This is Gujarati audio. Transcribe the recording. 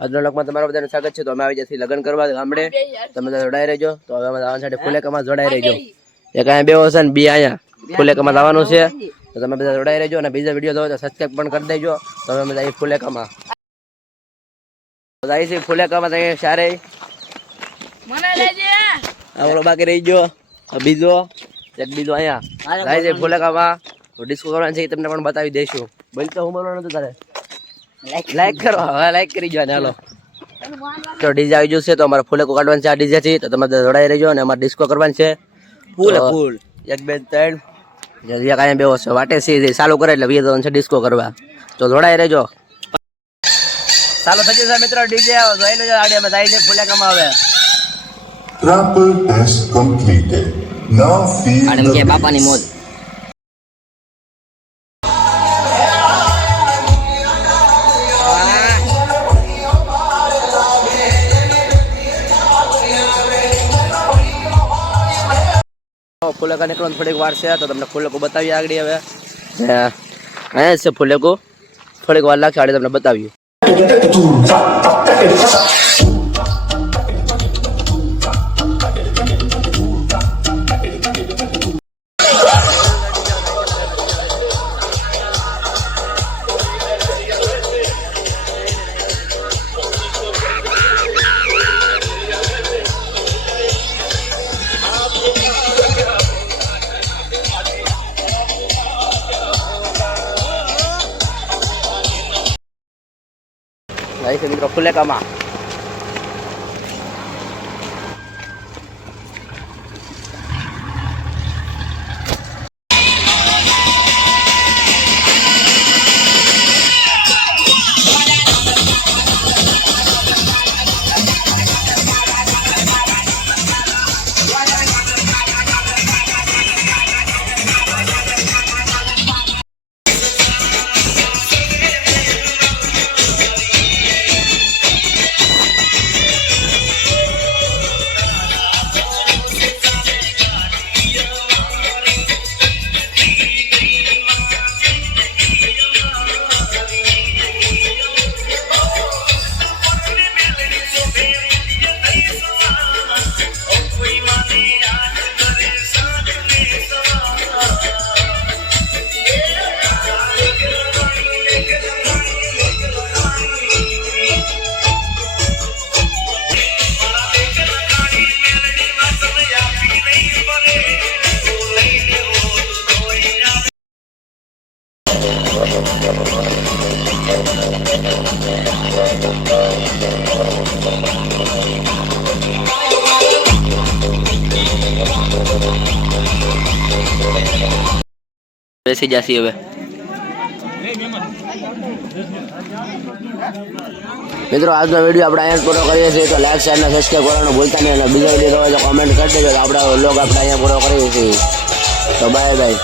આજના લોકમાં તમારા બધાનું સ્વાગત છે. તો અમે આવી જઈએ લગ્ન કરવા ગામડે, તમે જોડાઈ રહેજો. તો હવે અમે આવવાનું છે ફુલેકામાં, જોડાઈ રહેજો. એક અહીંયા બે હશે ને બી અહીંયા ફુલેકામાં આવવાનું છે. તો તમે બધા જોડાઈ રહેજો અને બીજા વિડીયો જોવો તો સબસ્ક્રાઇબ પણ કરી દેજો. તો અમે જઈએ ફુલેકામાં, જાય છે ફુલેકામાં જઈએ સારે મને લેજે. આવલો બાકી રહી ગયો બીજો એક બીજો અહીંયા જાય છે ફુલેકામાં. તો ડિસ્કો કરવાનું છે તમને પણ બતાવી દઈશું. બોલતો હું બોલવાનું હતું તારે લાઈક કરો, હવે લાઈક કરી જો ને. હાલો તો ડીજે આવી જશે. તો અમારે ફુલેકો કાઢવાનું છે આ ડીજે થી. તો તમે જોડાઈ રહેજો અને અમારે ડિસ્કો કરવાનું છે ફૂલ ફૂલ 1 2 3 જલ્દી કાંઈ બે હશે વાટે સી ચાલુ કરે એટલે 20 છે ડિસ્કો કરવા. તો જોડાઈ રહેજો. ચાલો થઈ જશે મિત્રો ડીજે જોઈ લેજો. આડી અમે જાય છે ફુલેકામાં. હવે Triple test completed. Now feel the બાપાની મોજ. ફુલેકા નીકળવાનું થોડીક વાર છે. તો તમને ફુલેકો બતાવીએ આગળ. હવે અહીંયા છે ફુલેકો, થોડીક વાર લાગશે આગળ તમને બતાવીએ. જાય છે મિત્રો ફુલેકામાં. બેસી જશે હવે મિત્રો. આજનો વિડીયો આપણે અહીંયા પૂરો કરીએ છીએ. તો લાઈક શેર અને સબસ્ક્રાઈબ કરવાનું ભૂલતા નહીં. અને બીજા વિડીયો તો કોમેન્ટ કરી દેજો. આપણે લોગ આપણે અહીંયા પૂરો કરીએ છીએ. તો બાય બાય.